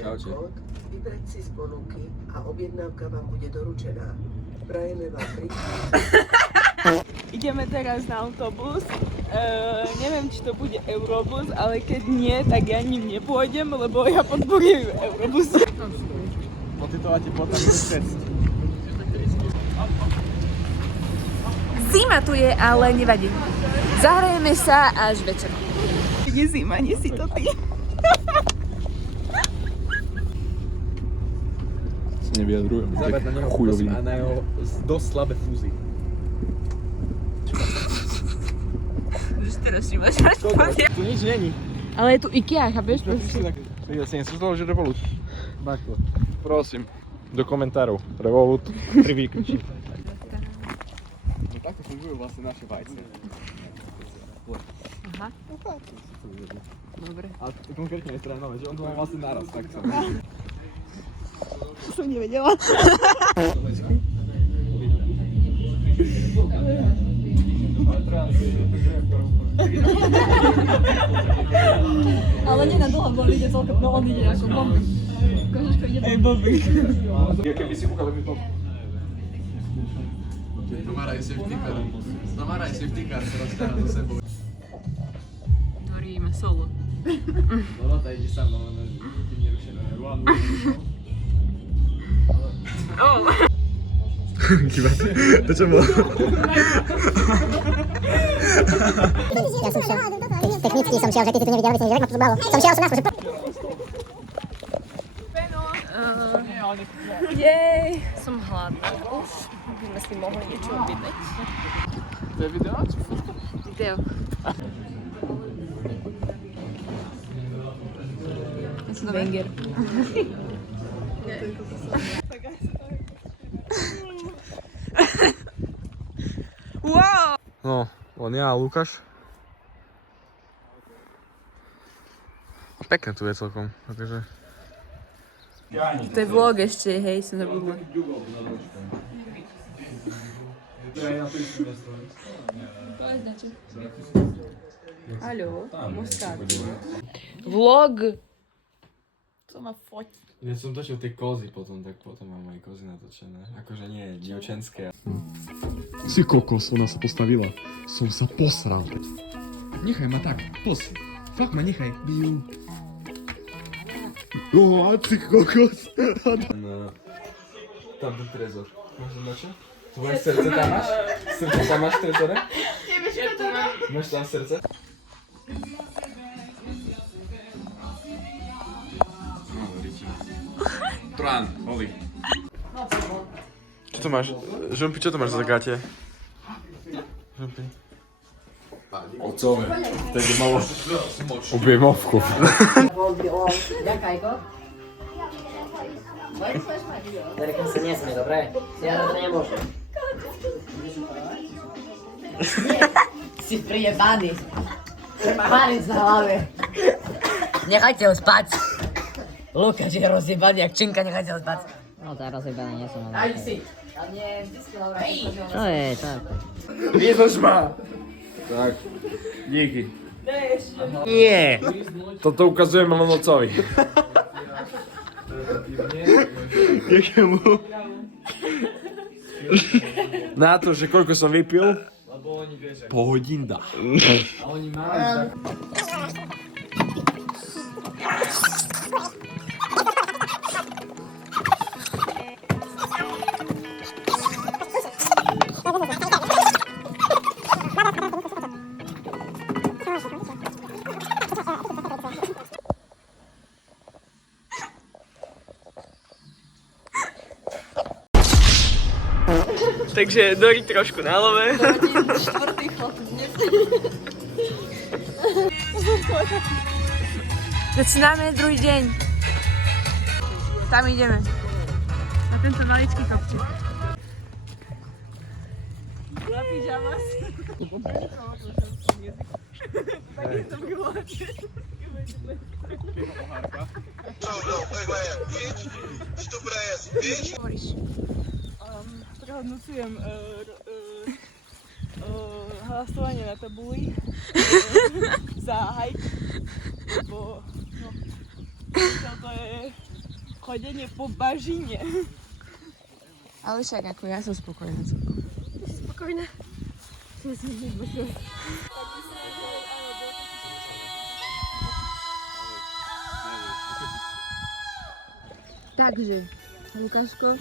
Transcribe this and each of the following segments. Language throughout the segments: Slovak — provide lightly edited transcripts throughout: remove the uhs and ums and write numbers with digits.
Čaute. Vybrať si z ponuky a objednávka vám bude doručená. Prajeme vám Ideme teraz na autobus. Neviem, či to bude Eurobus, ale keď nie, tak ja ním nepôjdem, lebo ja podporujem Eurobus. Motivovať ti potom cest. Zima tu je, ale nevadí. Zahrajeme sa až večer. Je zima, nie si to ty. Nevyjadrujem. Zaber na neho chujový. A na jeho dosť slabé fúzy. Už teraz si máš Tu nič není. Ale je tu IKEA, chápeš? Ja si nesústalo, že Revolut. Takto. Prosím. Do komentárov. Revolut. 3 výkričí. No takto fungujú vlastne naše vajce. Aha. Dobre. A konkrétne je trénové, že on to má vlastne naraz, tak sa. Som nevedela. Ale nie na dlho, bo on ide celkom, no on ide ako bombing. Kožeško ide bombing. Keby si ukázal mi to. Tamara je safety car. Tamara je safety car, sa rozkára so sebou. Hovoríme solo. Dorota ide sa mnou, ona je nerušená. Kývate? To čo bolo? Ja som šiel, technicky som šiel, že ty si tu nevidel, aby si nevidel, ma to zbalo. Som šiel, som nás, že... Jej, som hladná už. By sme si mohli niečo objednať. To je video? Či fotka? Video. Banger. Wow! No, on ja a Lukáš. A pekné tu je celkom, takže... To je vlog ešte, hej, som zabudla. Haló, Moskva. Vlog! To ma fotí. Ja som točil tie kozy potom, tak potom mám aj kozy natočené. Akože nie, dievčenské. Si kokos, ona sa postavila. Som sa posral. Nechaj ma tak, pos. Fakt ma nechaj. Biu. A si kokos. Tam ten trezor. Môžem na čo? Tu máš srdce, tam máš? Srdce tam máš v trezore? Nevieš, čo tu mám. Máš tam srdce? Trán, Oli. Čo to máš? Žumpi, čo to máš za gáte? Žumpi. Otcové. Tedy malo Objemovku. Ďakaj, ko? Derek sa nesmie, dobre? Ja to nemôžem. Si prijebaný. Pánec na hlave. Nechajte ho spať. Lukáš je rozjebaný, jak činka, nechajte ho spať. No to je rozjebané, nie som. Aj si. A nie, vždycky Laura. To je, tak. Vyzlož ma! Tak, díky. Nie! Toto ukazujem len otcovi. Jakému? Na to, že koľko som vypil? pohodinda. A oni majú Takže Dori trošku na love. Štvrtý chlapec dnes. Začínáme druhý deň. Tam ideme. Na tento maličký kopčík. Na pyžamas. Taký som gláče. Hovoríš. Prehodnocujem hlasovanie na tabuli za hajk, lebo no, to je chodenie po bažine. Ale však ako ja som spokojná celkom. Spokojne. Takže, Lukáško,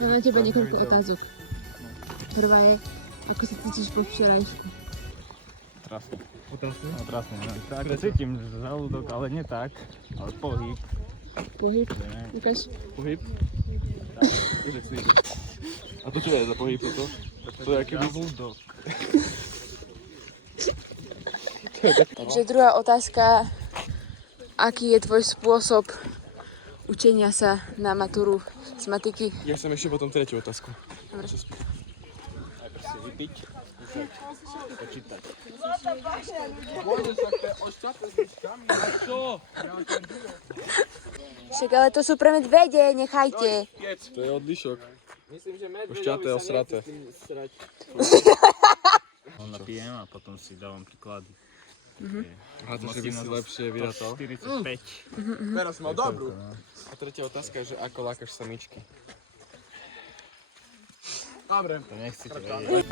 mám na tebe niekoľko otázok. Prvá je, ako sa cítiš po včerajšku? Otrasne, no. Tak cítim žalúdok, ale nie tak, ale pohyb. Pohyb? Lukáš? Pohyb? A to čo je za pohyb toto? To je aký Žalúdok. Takže druhá otázka. Aký je tvoj spôsob učenia sa na maturu z matiky? Ja som ešte potom tretiu otázku. Dobre. Najprv si vypiť, počítať. Však ale to sú pre medvede, nechajte. To je odlišok. Ošťaté, osraté. Napijem a potom si dávam príklady. A to, že by si lepšie vyratal. 45. Teraz mal dobrú. A tretia otázka je, že ako lákaš samičky. Dobre. To nechcete vedieť.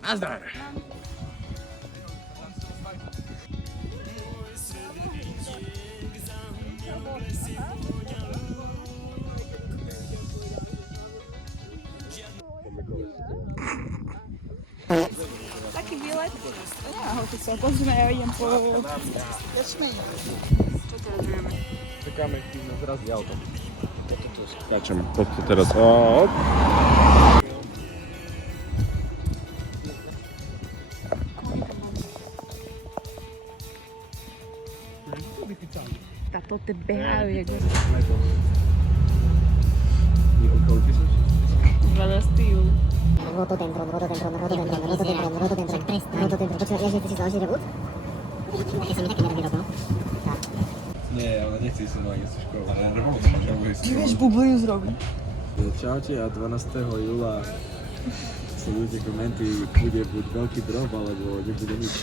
Nazdar. Taký výlet. Ja ho tu sa pozrieme, ja idem po... Čakáme, kým nás zrazí auto. Skačem, poďte teraz. Op. Táto te behajú, jak... Valastiju. Rododendron. Počúvaj, že ty si založil revút? Ja som mi taký nervy robil. Nie, ale nechci som mať z školy. Ale Ty vieš bublinu zrobiť. Čaute a 12. júla sledujte komenty, bude buď veľký drop, alebo nebude nič.